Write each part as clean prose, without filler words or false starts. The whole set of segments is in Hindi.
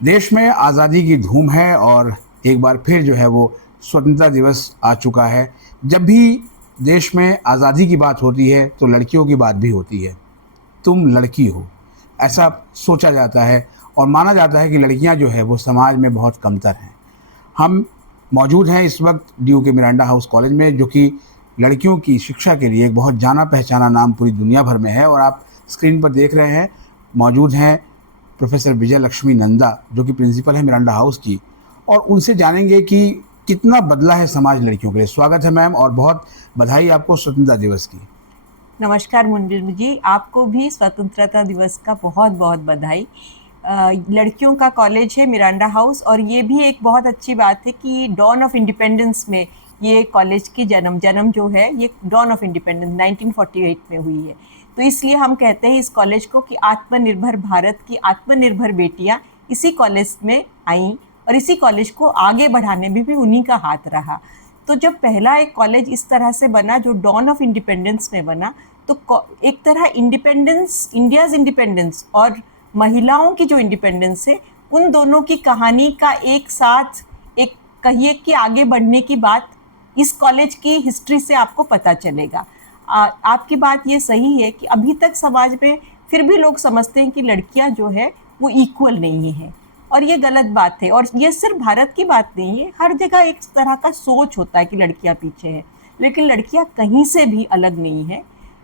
देश में आज़ादी की धूम है और एक बार फिर जो है वो स्वतंत्रता दिवस आ चुका है। जब भी देश में आज़ादी की बात होती है तो लड़कियों की बात भी होती है। तुम लड़की हो, ऐसा सोचा जाता है और माना जाता है कि लड़कियां जो है वो समाज में बहुत कमतर हैं। हम मौजूद हैं इस वक्त ड्यू के मिरांडा हाउस कॉलेज में, जो कि लड़कियों की शिक्षा के लिए एक बहुत जाना पहचाना नाम पूरी दुनिया भर में है। और आप स्क्रीन पर देख रहे हैं, मौजूद हैं प्रोफेसर विजय लक्ष्मी नंदा, जो कि प्रिंसिपल है मिरांडा हाउस की, और उनसे जानेंगे कि कितना बदला है समाज लड़कियों के लिए। स्वागत है मैम, और बहुत बधाई आपको स्वतंत्रता दिवस की। नमस्कार मुंजिल जी, आपको भी स्वतंत्रता दिवस का बहुत बहुत बधाई। लड़कियों का कॉलेज है मिरांडा हाउस, और ये भी एक बहुत अच्छी बात है कि डॉन ऑफ इंडिपेंडेंस में ये कॉलेज की जन्म जो है ये डॉन ऑफ इंडिपेंडेंस 1948 में हुई है। तो इसलिए हम कहते हैं इस कॉलेज को कि आत्मनिर्भर भारत की आत्मनिर्भर बेटियां इसी कॉलेज में आईं, और इसी कॉलेज को आगे बढ़ाने में भी उन्हीं का हाथ रहा। तो जब पहला एक कॉलेज इस तरह से बना जो डॉन ऑफ इंडिपेंडेंस में बना, तो एक तरह इंडिपेंडेंस, इंडियाज इंडिपेंडेंस और महिलाओं की जो इंडिपेंडेंस है, उन दोनों की कहानी का एक साथ एक कहिए कि आगे बढ़ने की बात इस कॉलेज की हिस्ट्री से आपको पता चलेगा। आपकी बात ये सही है कि अभी तक समाज में फिर भी लोग समझते हैं कि लड़कियां जो है वो इक्वल नहीं है, और ये गलत बात है। और ये सिर्फ भारत की बात नहीं है, हर जगह एक तरह का सोच होता है कि लड़कियां पीछे हैं, लेकिन लड़कियां कहीं से भी अलग नहीं है।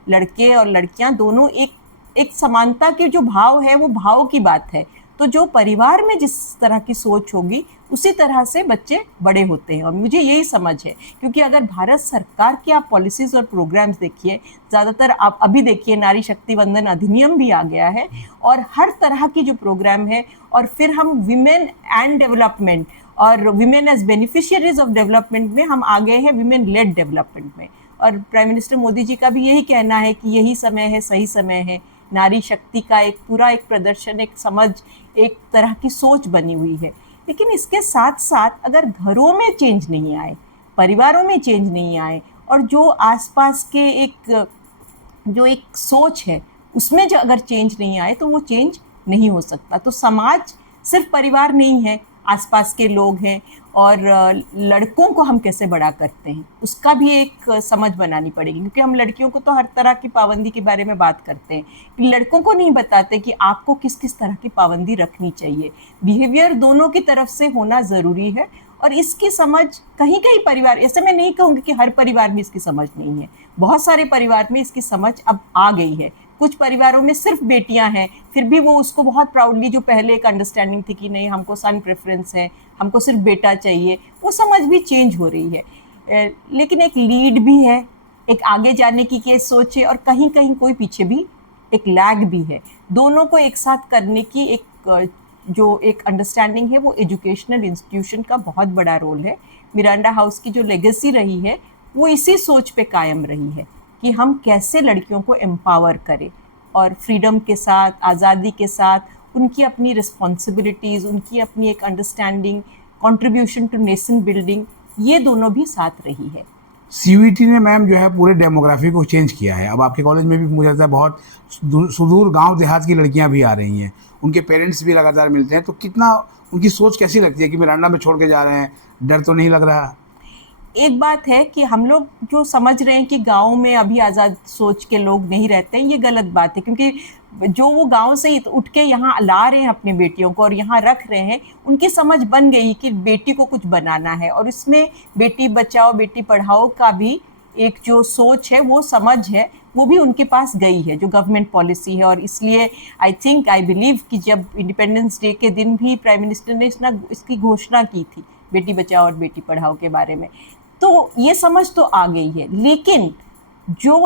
लड़के और लड़कियां दोनों एक एक समानता के जो भाव है वो भाव की बात है। तो जो परिवार में जिस तरह की सोच होगी उसी तरह से बच्चे बड़े होते हैं, और मुझे यही समझ है। क्योंकि अगर भारत सरकार की आप पॉलिसीज और प्रोग्राम्स देखिए, ज़्यादातर आप अभी देखिए नारी शक्ति वंदन अधिनियम भी आ गया है, और हर तरह की जो प्रोग्राम है, और फिर हम विमेन एंड डेवलपमेंट और women as beneficiaries of development में हम आ गए हैं, विमेन लेड डेवलपमेंट में। और प्राइम मिनिस्टर मोदी जी का भी यही कहना है कि यही समय है, सही समय है। नारी शक्ति का एक पूरा एक प्रदर्शन, एक समझ, एक तरह की सोच बनी हुई है। लेकिन इसके साथ साथ अगर घरों में चेंज नहीं आए, परिवारों में चेंज नहीं आए, और जो आसपास के जो एक सोच है उसमें जो अगर चेंज नहीं आए तो वो चेंज नहीं हो सकता। तो समाज सिर्फ परिवार नहीं है, आसपास के लोग हैं, और लड़कों को हम कैसे बड़ा करते हैं उसका भी एक समझ बनानी पड़ेगी। क्योंकि हम लड़कियों को तो हर तरह की पाबंदी के बारे में बात करते हैं, लड़कों को नहीं बताते कि आपको किस किस तरह की पाबंदी रखनी चाहिए। बिहेवियर दोनों की तरफ से होना ज़रूरी है, और इसकी समझ कहीं कहीं परिवार, ऐसे मैं नहीं कहूँगी कि हर परिवार में इसकी समझ नहीं है, बहुत सारे परिवार में इसकी समझ अब आ गई है। कुछ परिवारों में सिर्फ बेटियां हैं, फिर भी वो उसको बहुत प्राउडली, जो पहले एक अंडरस्टैंडिंग थी कि नहीं हमको सन प्रेफरेंस है, हमको सिर्फ बेटा चाहिए, वो समझ भी चेंज हो रही है। लेकिन एक लीड भी है, एक आगे जाने की सोच है, और कहीं कहीं कोई पीछे भी एक लैग भी है। दोनों को एक साथ करने की एक जो एक अंडरस्टैंडिंग है, वो एजुकेशनल इंस्टीट्यूशन का बहुत बड़ा रोल है। मिरांडा हाउस की जो लेगेसी रही है वो इसी सोच पे कायम रही है कि हम कैसे लड़कियों को एम्पावर करें, और फ्रीडम के साथ, आज़ादी के साथ उनकी अपनी रिस्पॉन्सिबिलिटीज़, उनकी अपनी एक understanding, contribution to nation building, ये दोनों भी साथ रही है। सीयूईटी ने मैम जो है पूरे डेमोग्राफी को चेंज किया है। अब आपके कॉलेज में भी मुझे लगता है बहुत सुदूर गांव देहात की लड़कियां भी आ रही हैं, उनके पेरेंट्स भी लगातार मिलते हैं। तो कितना उनकी सोच कैसी लगती है कि मिरांडा में छोड़ के जा रहे हैं, डर तो नहीं लग रहा? एक बात है कि हम लोग जो समझ रहे हैं कि गाँव में अभी आज़ाद सोच के लोग नहीं रहते हैं, ये गलत बात है। क्योंकि जो वो गाँव से उठ के यहाँ ला रहे हैं अपनी बेटियों को और यहाँ रख रहे हैं, उनकी समझ बन गई कि बेटी को कुछ बनाना है, और इसमें बेटी बचाओ बेटी पढ़ाओ का भी एक जो सोच है, वो समझ है, वो भी उनके पास गई है, जो गवर्नमेंट पॉलिसी है। और इसलिए आई बिलीव कि जब इंडिपेंडेंस डे के दिन भी प्राइम मिनिस्टर ने इसकी घोषणा की थी, बेटी बचाओ और बेटी पढ़ाओ के बारे में, तो ये समझ तो आ गई है। लेकिन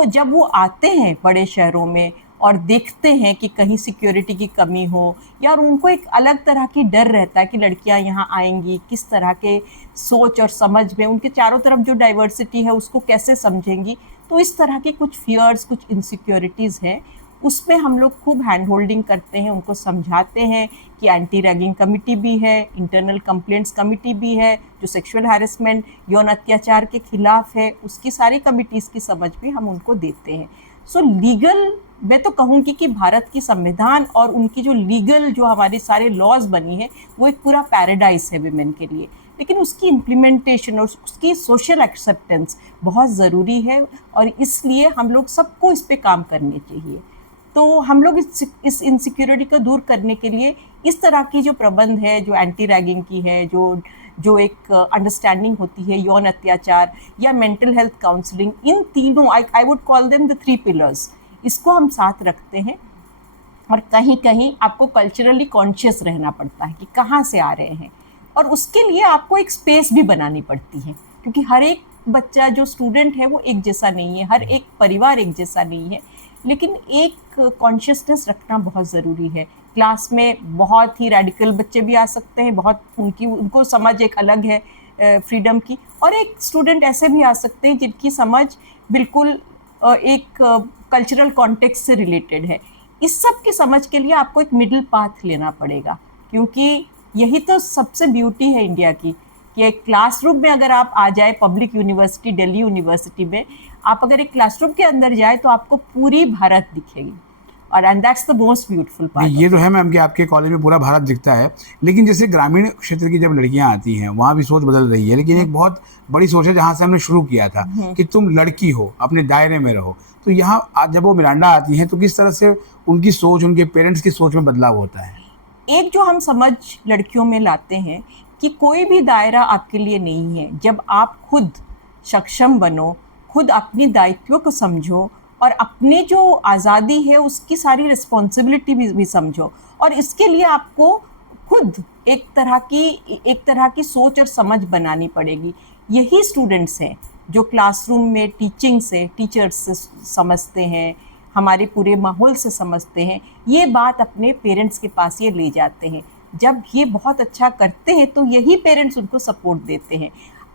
जब वो आते हैं बड़े शहरों में और देखते हैं कि कहीं सिक्योरिटी की कमी हो, या उनको एक अलग तरह की डर रहता है कि लड़कियां यहाँ आएंगी, किस तरह के सोच और समझ में, उनके चारों तरफ जो डाइवर्सिटी है उसको कैसे समझेंगी, तो इस तरह की कुछ फियर्स, कुछ इनसिक्योरिटीज़ हैं। उसमें हम लोग खूब हैंड होल्डिंग करते हैं, उनको समझाते हैं कि एंटी रैगिंग कमिटी भी है, इंटरनल कंप्लेंट्स कमिटी भी है, जो सेक्सुअल हैरेसमेंट, यौन अत्याचार के खिलाफ है, उसकी सारी कमिटीज़ की समझ भी हम उनको देते हैं। सो लीगल मैं तो कहूँगी कि भारत की संविधान और उनकी जो लीगल जो हमारे सारे लॉज बनी है वो एक पूरा पैराडाइज है विमेन के लिए, लेकिन उसकी इम्प्लीमेंटेशन और उसकी सोशल एक्सेप्टेंस बहुत ज़रूरी है और इसलिए हम लोग सबको इस पे काम करने चाहिए। तो हम लोग इस इनसिक्योरिटी को दूर करने के लिए इस तरह की जो प्रबंध है, जो एंटी रैगिंग की है, जो एक अंडरस्टैंडिंग होती है यौन अत्याचार या मेंटल हेल्थ काउंसलिंग, इन तीनों I would call them the 3 pillars, इसको हम साथ रखते हैं। और कहीं कहीं आपको कल्चरली कॉन्शियस रहना पड़ता है कि कहाँ से आ रहे हैं, और उसके लिए आपको एक स्पेस भी बनानी पड़ती है, क्योंकि हर एक बच्चा जो स्टूडेंट है वो एक जैसा नहीं है, हर एक परिवार एक जैसा नहीं है, लेकिन एक कॉन्शियसनेस रखना बहुत ज़रूरी है। क्लास में बहुत ही रेडिकल बच्चे भी आ सकते हैं, बहुत उनको समझ एक अलग है फ्रीडम की, और एक स्टूडेंट ऐसे भी आ सकते हैं जिनकी समझ बिल्कुल एक कल्चरल कॉन्टेक्स्ट से रिलेटेड है। इस सब की समझ के लिए आपको एक मिडिल पाथ लेना पड़ेगा, क्योंकि यही तो सबसे ब्यूटी है इंडिया की कि एक क्लासरूम में अगर आप आ जाए, पब्लिक यूनिवर्सिटी दिल्ली यूनिवर्सिटी में आप अगर एक क्लासरूम के अंदर जाए तो आपको पूरी भारत दिखेगी, और and that's the most beautiful part. ये तो है मैम कि आपके कॉलेज में पूरा भारत दिखता है, लेकिन जैसे ग्रामीण क्षेत्र की जब लड़कियां आती हैं वहाँ भी सोच बदल रही है, लेकिन एक बहुत बड़ी सोच है जहाँ से हमने शुरू किया था कि तुम लड़की हो, अपने दायरे में रहो। तो यहाँ आज जब वो मिरांडा आती हैं तो किस तरह से उनकी सोच, उनके पेरेंट्स की सोच में बदलाव होता है? एक जो हम समझ लड़कियों में लाते हैं कि कोई भी दायरा आपके लिए नहीं है। जब आप खुद सक्षम बनो, खुद अपनी दायित्वों को समझो और अपने जो आज़ादी है उसकी सारी रिस्पॉन्सिबिलिटी भी समझो, और इसके लिए आपको खुद एक तरह की सोच और समझ बनानी पड़ेगी। यही स्टूडेंट्स हैं जो क्लासरूम में टीचर्स से समझते हैं, हमारे पूरे माहौल से समझते हैं, ये बात अपने पेरेंट्स के पास ये ले जाते हैं। जब ये बहुत अच्छा करते हैं तो यही पेरेंट्स उनको सपोर्ट देते हैं।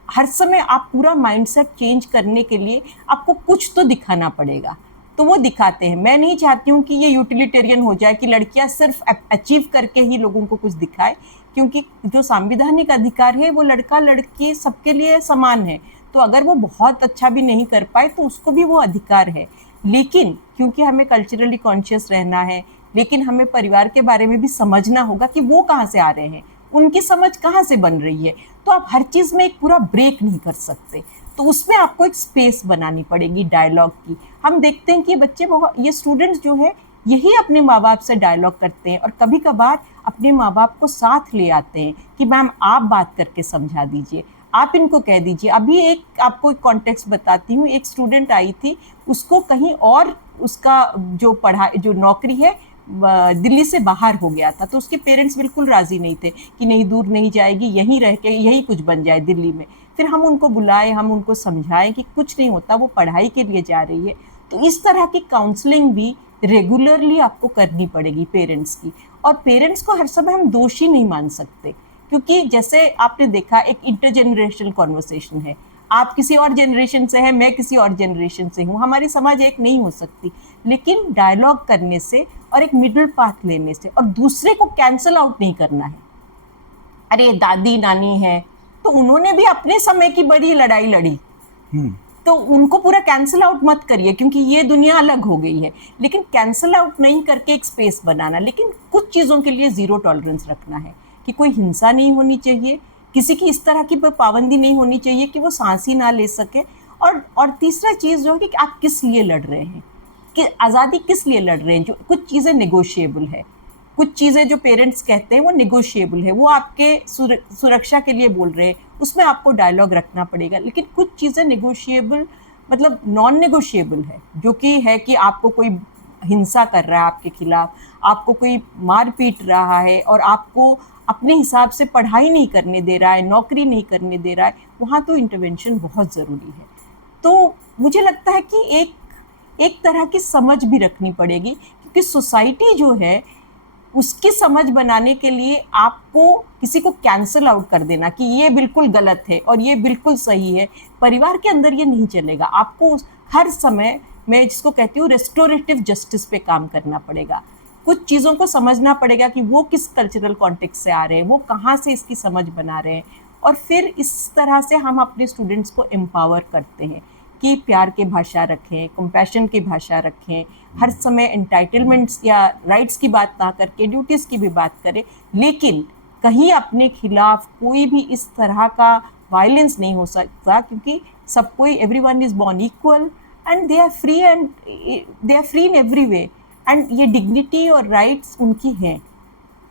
हर समय आप पूरा माइंडसेट चेंज करने के लिए आपको कुछ तो दिखाना पड़ेगा, तो वो दिखाते हैं। मैं नहीं चाहती हूँ कि ये यूटिलिटेरियन हो जाए कि लड़कियाँ सिर्फ अचीव करके ही लोगों को कुछ दिखाए, क्योंकि जो संवैधानिक अधिकार है वो लड़का लड़की सबके लिए समान है। तो अगर वो बहुत अच्छा भी नहीं कर पाए तो उसको भी वो अधिकार है, लेकिन क्योंकि हमें कल्चरली कॉन्शियस रहना है, लेकिन हमें परिवार के बारे में भी समझना होगा कि वो कहाँ से आ रहे हैं, उनकी समझ कहाँ से बन रही है। तो आप हर चीज़ में एक पूरा ब्रेक नहीं कर सकते, तो उसमें आपको एक स्पेस बनानी पड़ेगी डायलॉग की। हम देखते हैं कि ये स्टूडेंट्स जो है यही अपने माँ बाप से डायलॉग करते हैं, और कभी कभार अपने माँ बाप को साथ ले आते हैं कि मैम आप बात करके समझा दीजिए, आप इनको कह दीजिए। अभी आपको एक कॉन्टेक्स्ट बताती हूँ। एक स्टूडेंट आई थी, उसको कहीं और उसका जो नौकरी है दिल्ली से बाहर हो गया था, तो उसके पेरेंट्स बिल्कुल राज़ी नहीं थे कि नहीं दूर नहीं जाएगी, यहीं रह के यही कुछ बन जाए दिल्ली में। फिर हम उनको बुलाए, हम उनको समझाएं कि कुछ नहीं होता, वो पढ़ाई के लिए जा रही है। तो इस तरह की काउंसलिंग भी रेगुलरली आपको करनी पड़ेगी पेरेंट्स की, और पेरेंट्स को हर समय हम दोषी नहीं मान सकते, क्योंकि जैसे आपने देखा एक इंटरजेनरेशनल कॉन्वर्सेशन है, आप किसी और जनरेशन से हैं, मैं किसी और जनरेशन से हूँ, हमारी समाज एक नहीं हो सकती। लेकिन डायलॉग करने से और एक मिडिल पाथ लेने से, और दूसरे को कैंसल आउट नहीं करना है। अरे दादी नानी है तो उन्होंने भी अपने समय की बड़ी लड़ाई लड़ी, तो उनको पूरा कैंसिल आउट मत करिए, क्योंकि ये दुनिया अलग हो गई है। लेकिन कैंसिल आउट नहीं करके एक स्पेस बनाना, लेकिन कुछ चीज़ों के लिए ज़ीरो टॉलरेंस रखना है कि कोई हिंसा नहीं होनी चाहिए, किसी की इस तरह की पाबंदी नहीं होनी चाहिए कि वो सांस ही ना ले सके। और तीसरा चीज़ जो है कि आप किस लिए लड़ रहे हैं, कि आज़ादी किस लिए लड़ रहे हैं। जो कुछ चीज़ें नेगोशिएबल है, कुछ चीज़ें जो पेरेंट्स कहते हैं वो नेगोशिएबल है, वो आपके सुरक्षा के लिए बोल रहे हैं, उसमें आपको डायलॉग रखना पड़ेगा। लेकिन कुछ चीज़ें नेगोशिएबल मतलब नॉन नेगोशिएबल है, जो कि है कि आपको कोई हिंसा कर रहा है आपके खिलाफ, आपको कोई मार पीट रहा है और आपको अपने हिसाब से पढ़ाई नहीं करने दे रहा है, नौकरी नहीं करने दे रहा है, वहाँ तो इंटरवेंशन बहुत ज़रूरी है। तो मुझे लगता है कि एक तरह की समझ भी रखनी पड़ेगी, क्योंकि सोसाइटी जो है उसकी समझ बनाने के लिए आपको किसी को कैंसिल आउट कर देना कि ये बिल्कुल गलत है और ये बिल्कुल सही है, परिवार के अंदर ये नहीं चलेगा। आपको हर समय, मैं जिसको कहती हूँ रेस्टोरेटिव जस्टिस पे काम करना पड़ेगा। कुछ चीज़ों को समझना पड़ेगा कि वो किस कल्चरल कॉन्टेक्स्ट से आ रहे हैं, वो कहाँ से इसकी समझ बना रहे हैं, और फिर इस तरह से हम अपने स्टूडेंट्स को एम्पावर करते हैं कि प्यार की भाषा रखें, कंपैशन की भाषा रखें, हर समय एंटाइटलमेंट्स या राइट्स की बात ना करके ड्यूटीज़ की भी बात करें, लेकिन कहीं अपने खिलाफ कोई भी इस तरह का वायलेंस नहीं हो सकता, क्योंकि सब कोई, everyone is born equal and they are free in every way, and ये डिग्निटी और राइट्स उनकी हैं।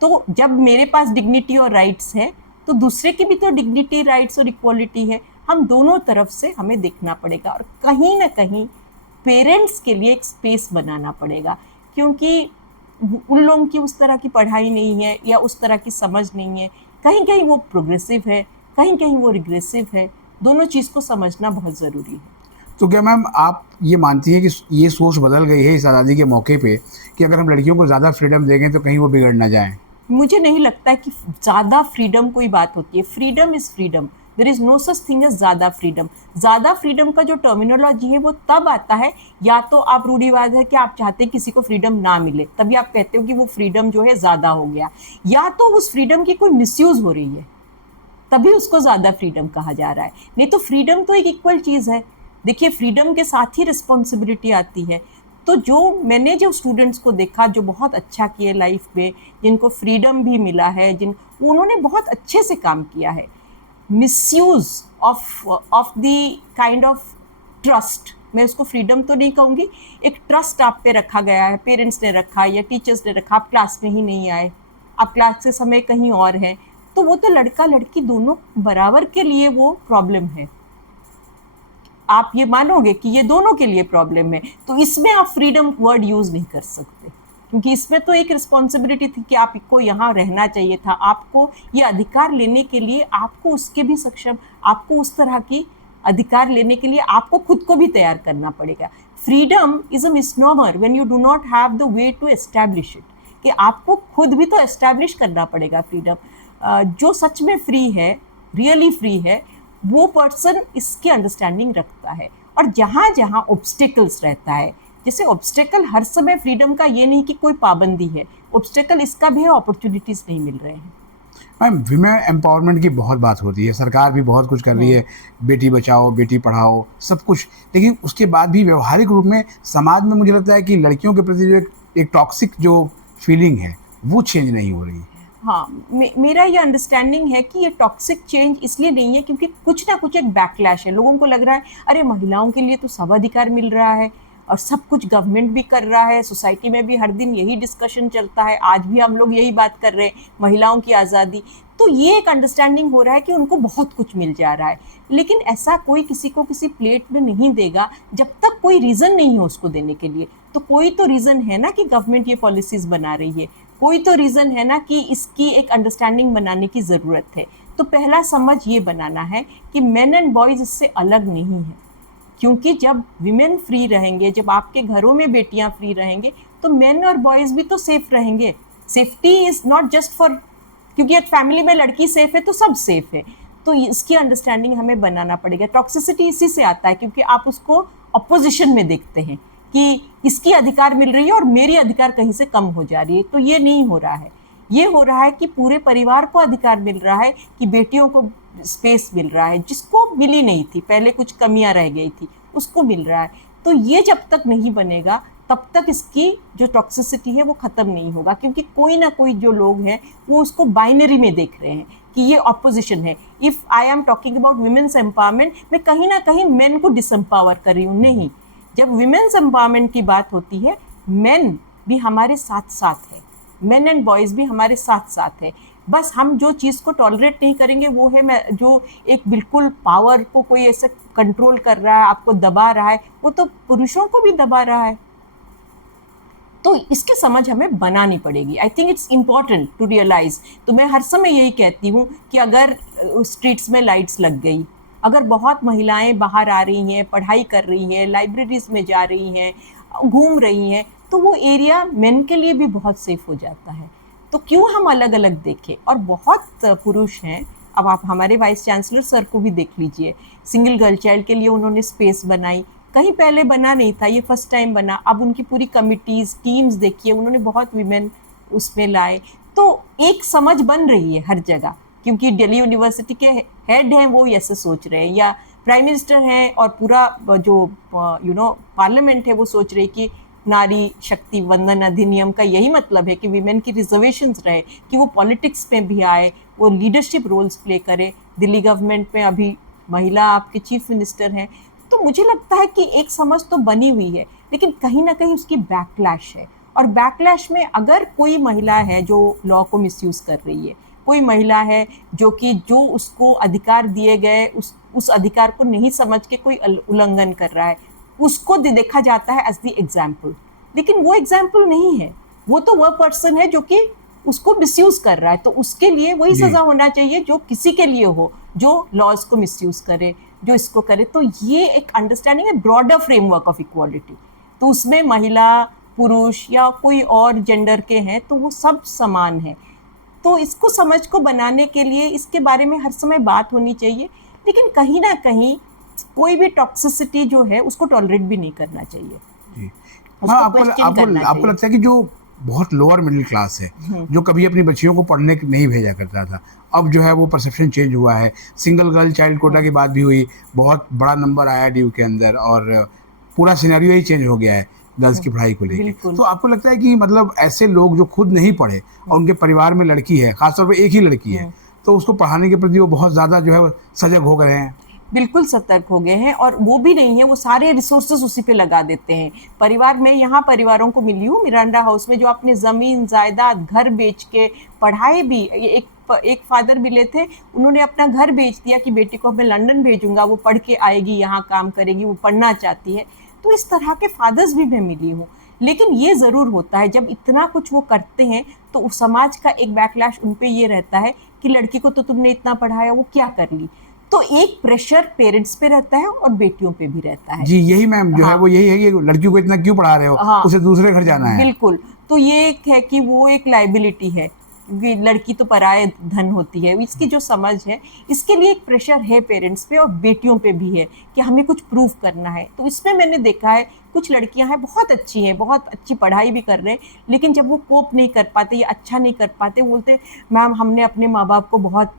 तो जब मेरे पास डिग्निटी और राइट्स है तो दूसरे की भी तो डिग्निटी, राइट्स और इक्वालिटी है। हम दोनों तरफ से हमें देखना पड़ेगा, और कहीं ना कहीं पेरेंट्स के लिए एक स्पेस बनाना पड़ेगा, क्योंकि उन लोगों की उस तरह की पढ़ाई नहीं है या उस तरह की समझ नहीं है। कहीं कहीं वो प्रोग्रेसिव है, कहीं कहीं वो रिग्रेसिव है। दोनों चीज़ को समझना बहुत ज़रूरी है। तो क्या मैम आप ये मानती हैं कि ये सोच बदल गई है इस आज़ादी के मौके पे कि अगर हम लड़कियों को ज़्यादा फ्रीडम देंगे तो कहीं वो बिगड़ ना जाएं? मुझे नहीं लगता है कि ज़्यादा फ्रीडम कोई बात होती है। Freedom is freedom, there is no such thing as ज़्यादा फ्रीडम। ज़्यादा फ्रीडम का जो टर्मिनोलॉजी है वो तब आता है, या तो आप रूढ़िवाद है कि आप चाहते हैं किसी को फ्रीडम ना मिले, तभी आप कहते हो कि वो फ्रीडम जो है ज़्यादा हो गया, या तो उस फ्रीडम की कोई मिसयूज़ हो रही है, तभी उसको ज़्यादा फ्रीडम कहा जा रहा है। नहीं तो फ्रीडम तो एक इक्वल चीज़ है। देखिए, फ्रीडम के साथ ही रिस्पॉन्सिबिलिटी आती है। तो मैंने जो स्टूडेंट्स को देखा जो बहुत अच्छा किए लाइफ में, जिनको फ्रीडम भी मिला है, उन्होंने बहुत अच्छे से काम किया है। Misuse of the kind of trust, मैं उसको फ्रीडम तो नहीं कहूँगी, एक ट्रस्ट आप पे रखा गया है, पेरेंट्स ने रखा या टीचर्स ने रखा, आप क्लास में ही नहीं आए, आप क्लास के समय कहीं और हैं, तो वो तो लड़का लड़की दोनों बराबर के लिए वो प्रॉब्लम है। आप ये मानोगे कि ये दोनों के लिए प्रॉब्लम है, तो इसमें आप फ्रीडम वर्ड यूज़ नहीं कर सकते, क्योंकि इसमें तो एक रिस्पॉन्सिबिलिटी थी कि आपको यहाँ रहना चाहिए था, आपको ये अधिकार लेने के लिए आपको उसके भी सक्षम, आपको उस तरह की अधिकार लेने के लिए आपको खुद को भी तैयार करना पड़ेगा। Freedom is a misnomer when you do not have the way to establish it, कि आपको खुद भी तो एस्टैब्लिश करना पड़ेगा फ्रीडम। जो सच में फ्री है, रियली फ्री है, वो पर्सन इसकी अंडरस्टैंडिंग रखता है। और जहाँ जहाँ ऑब्स्टिकल्स रहता है, जैसे ऑब्स्टिकल हर समय फ्रीडम का ये नहीं कि कोई पाबंदी है, ऑब्स्टिकल इसका भी है, अपॉर्चुनिटीज़ नहीं मिल रहे हैं। मैम, विमेन एम्पावरमेंट की बहुत बात होती है, सरकार भी बहुत कुछ कर रही है, बेटी बचाओ बेटी पढ़ाओ सब कुछ, लेकिन उसके बाद भी व्यवहारिक रूप में समाज में मुझे लगता है कि लड़कियों के प्रति जो एक टॉक्सिक जो फीलिंग है वो चेंज नहीं हो रही है। हाँ, मेरा ये अंडरस्टैंडिंग है कि ये टॉक्सिक चेंज इसलिए नहीं है क्योंकि कुछ ना कुछ एक बैकलैश है। लोगों को लग रहा है अरे महिलाओं के लिए तो सब अधिकार मिल रहा है और सब कुछ गवर्नमेंट भी कर रहा है, सोसाइटी में भी हर दिन यही डिस्कशन चलता है, आज भी हम लोग यही बात कर रहे हैं, महिलाओं की आज़ादी। तो ये एक अंडरस्टैंडिंग हो रहा है कि उनको बहुत कुछ मिल जा रहा है, लेकिन ऐसा कोई किसी को किसी प्लेट में नहीं देगा जब तक कोई रीज़न नहीं हो उसको देने के लिए। तो कोई तो रीज़न है ना कि गवर्नमेंट ये पॉलिसीज़ बना रही है, कोई तो रीज़न है ना कि इसकी एक अंडरस्टैंडिंग बनाने की ज़रूरत है। तो पहला समझ ये बनाना है कि मेन एंड बॉयज़ इससे अलग नहीं है, क्योंकि जब विमेन फ्री रहेंगे, जब आपके घरों में बेटियां फ्री रहेंगे, तो मेन और बॉयज़ भी तो सेफ रहेंगे। Safety is not just for, क्योंकि एक फैमिली में लड़की सेफ है तो सब सेफ है। तो इसकी अंडरस्टैंडिंग हमें बनाना पड़ेगा। टॉक्सिसिटी इसी से आता है क्योंकि आप उसको अपोजिशन में देखते हैं कि इसकी अधिकार मिल रही है और मेरी अधिकार कहीं से कम हो जा रही है। तो ये नहीं हो रहा है, ये हो रहा है कि पूरे परिवार को अधिकार मिल रहा है, कि बेटियों को स्पेस मिल रहा है जिसको मिली नहीं थी, पहले कुछ कमियां रह गई थी, उसको मिल रहा है। तो ये जब तक नहीं बनेगा तब तक इसकी जो टॉक्सिसिटी है वो ख़त्म नहीं होगा, क्योंकि कोई ना कोई जो लोग हैं वो उसको बाइनरी में देख रहे हैं कि ये ऑपोजिशन है। If I am talking about women's empowerment, मैं कहीं ना कहीं मेन को डिसएम्पावर कर रही हूँ। नहीं, जब वुमेन्स एम्पावरमेंट की बात होती है, मेन भी हमारे साथ साथ है, मेन एंड बॉयज़ भी हमारे साथ साथ है। बस हम जो चीज़ को टॉलरेट नहीं करेंगे वो है मैं जो एक बिल्कुल पावर को कोई ऐसे कंट्रोल कर रहा है, आपको दबा रहा है, वो तो पुरुषों को भी दबा रहा है। तो इसकी समझ हमें बनानी पड़ेगी। I think it's important to realise. तो मैं हर समय यही कहती हूँ कि अगर स्ट्रीट्स में लाइट्स लग गई, अगर बहुत महिलाएं बाहर आ रही हैं, पढ़ाई कर रही हैं, लाइब्रेरीज में जा रही हैं, घूम रही हैं, तो वो एरिया मेन के लिए भी बहुत सेफ हो जाता है। तो क्यों हम अलग अलग देखें? और बहुत पुरुष हैं, अब आप हमारे वाइस चांसलर सर को भी देख लीजिए, सिंगल गर्ल चाइल्ड के लिए उन्होंने स्पेस बनाई, कहीं पहले बना नहीं था, ये फर्स्ट टाइम बना। अब उनकी पूरी कमिटीज़, टीम्स देखिए, उन्होंने बहुत वीमेन उसमें लाए। तो एक समझ बन रही है हर जगह, क्योंकि दिल्ली यूनिवर्सिटी के हेड हैं वो ऐसे सोच रहे हैं, या प्राइम मिनिस्टर हैं और पूरा जो पार्लियामेंट है वो सोच रही कि नारी शक्ति वंदन अधिनियम का यही मतलब है कि वीमेन की रिजर्वेशंस रहे, कि वो पॉलिटिक्स में भी आए, वो लीडरशिप रोल्स प्ले करे। दिल्ली गवर्नमेंट में अभी महिला आपके चीफ मिनिस्टर हैं। तो मुझे लगता है कि एक समझ तो बनी हुई है, लेकिन कहीं ना कहीं उसकी बैकलैश है। और बैकलैश में अगर कोई महिला है जो लॉ को मिसयूज कर रही है, कोई महिला है जो उसको अधिकार दिए गए उस अधिकार को नहीं समझ के कोई उल्लंघन कर रहा है, उसको देखा जाता है एज द एग्जाम्पल। लेकिन वो एग्जाम्पल नहीं है, वो तो वह पर्सन है जो कि उसको मिसयूज कर रहा है। तो उसके लिए वही सजा होना चाहिए जो किसी के लिए हो, जो लॉज को मिसयूज करे, जो इसको करे। तो ये एक अंडरस्टैंडिंग है, ब्रॉडर फ्रेमवर्क ऑफ इक्वालिटी। तो उसमें महिला पुरुष या कोई और जेंडर के हैं तो वो सब समान है। तो इसको समझ को बनाने के लिए इसके बारे में हर समय बात होनी चाहिए, लेकिन कहीं ना कहीं कोई भी टॉक्सिसिटी जो है उसको टॉलरेट भी नहीं करना चाहिए। जी हाँ, आपको लगता है कि जो बहुत लोअर मिडिल क्लास है, जो कभी अपनी बच्चियों को पढ़ने नहीं भेजा करता था, अब जो है वो परसेप्शन चेंज हुआ है। सिंगल गर्ल चाइल्ड कोटा की बात भी हुई, बहुत बड़ा नंबर आया ड्यू के अंदर और पूरा सिनेरियो ही चेंज हो गया है गर्ल्स की पढ़ाई को लेकर। तो आपको लगता है कि मतलब ऐसे लोग जो खुद नहीं पढ़े और उनके परिवार में लड़की है, खासतौर पर एक ही लड़की है, तो उसको पढ़ाने के प्रति वो बहुत ज़्यादा जो है सजग हो गए हैं? बिल्कुल सतर्क हो गए हैं, और वो भी नहीं है, वो सारे रिसोर्सेज उसी पे लगा देते हैं। परिवार में यहाँ परिवारों को मिली हूँ मिरांडा हाउस में, जो अपने ज़मीन जायदाद घर बेच के पढ़ाए भी। एक फादर मिले थे, उन्होंने अपना घर बेच दिया कि बेटी को मैं लंदन भेजूंगा, वो पढ़ के आएगी, यहाँ काम करेगी, वो पढ़ना चाहती है। तो इस तरह के फादर्स भी मैं मिली हूँ। लेकिन ये ज़रूर होता है जब इतना कुछ वो करते हैं तो समाज का एक बैकलैश उन पे ये रहता है कि लड़की को तो तुमने इतना पढ़ाया, वो क्या कर ली। तो एक प्रेशर पेरेंट्स पे रहता है और बेटियों पे भी रहता है। जी यही मैम जो है वो यही है कि लड़कियों को इतना क्यों पढ़ा रहे हो, उसे दूसरे घर जाना है। बिल्कुल। तो ये एक है कि वो एक लाइबिलिटी है, लड़की तो पराये धन होती है। इसकी जो समझ है, इसके लिए एक प्रेशर है पेरेंट्स पे और बेटियों पे भी है कि हमें कुछ प्रूव करना है। तो इसमें मैंने देखा है कुछ लड़कियां हैं बहुत अच्छी हैं, बहुत अच्छी पढ़ाई भी कर रहे हैं, लेकिन जब वो कोप नहीं कर पाते या अच्छा नहीं कर पाते, बोलते हैं मैम हमने अपने माँ बाप को बहुत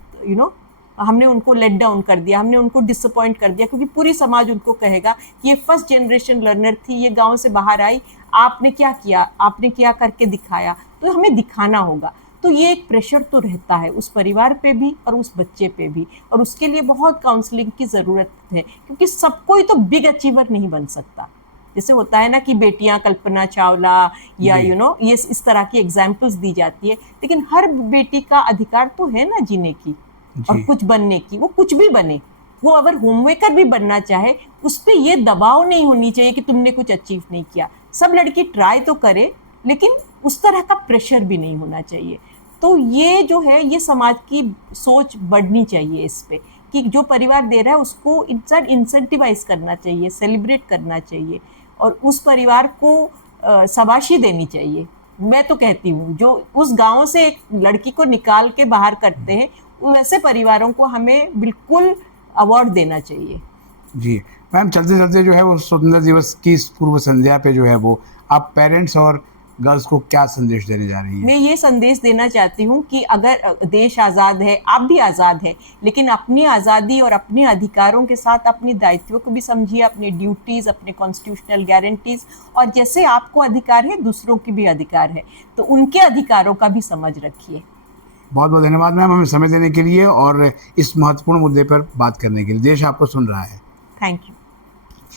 हमने उनको लेट डाउन कर दिया, हमने उनको डिसअपॉइंट कर दिया, क्योंकि पूरी समाज उनको कहेगा कि ये फर्स्ट जनरेशन लर्नर थी, ये गांव से बाहर आई, आपने क्या किया, आपने क्या करके दिखाया, तो हमें दिखाना होगा। तो ये एक प्रेशर तो रहता है उस परिवार पे भी और उस बच्चे पे भी, और उसके लिए बहुत काउंसलिंग की ज़रूरत है, क्योंकि सब कोई तो बिग अचीवर नहीं बन सकता। जैसे होता है ना कि बेटियां कल्पना चावला या ये इस तरह की एग्जाम्पल्स दी जाती है, लेकिन हर बेटी का अधिकार तो है ना जीने की और कुछ बनने की। वो कुछ भी बने, वो अगर होममेकर भी बनना चाहे, उस पर ये दबाव नहीं होनी चाहिए कि तुमने कुछ अचीव नहीं किया। सब लड़की ट्राई तो करे, लेकिन उस तरह का प्रेशर भी नहीं होना चाहिए। तो ये जो है, ये समाज की सोच बढ़नी चाहिए इस पे, कि जो परिवार दे रहा है उसको इंसेंटिवाइज करना चाहिए, सेलिब्रेट करना चाहिए, और उस परिवार को शाबाशी देनी चाहिए। मैं तो कहती हूँ जो उस गांव से एक लड़की को निकाल के बाहर करते हैं, वैसे परिवारों को हमें बिल्कुल अवार्ड देना चाहिए। जी मैम, चलते चलते जो है वो स्वतंत्रता दिवस की पूर्व संध्या पे जो है वो आप पेरेंट्स और गर्ल्स को क्या संदेश देने जा रही है? मैं ये संदेश देना चाहती हूँ कि अगर देश आज़ाद है, आप भी आज़ाद है, लेकिन अपनी आज़ादी और अपने अधिकारों के साथ अपने दायित्वों को भी समझिए, अपने ड्यूटीज़, अपने कॉन्स्टिट्यूशनल गारंटीज़, और जैसे आपको अधिकार है दूसरों की भी अधिकार है, तो उनके अधिकारों का भी समझ रखिए। बहुत बहुत धन्यवाद मैम हमें समय देने के लिए और इस महत्वपूर्ण मुद्दे पर बात करने के लिए। देश आपको सुन रहा है। Thank you.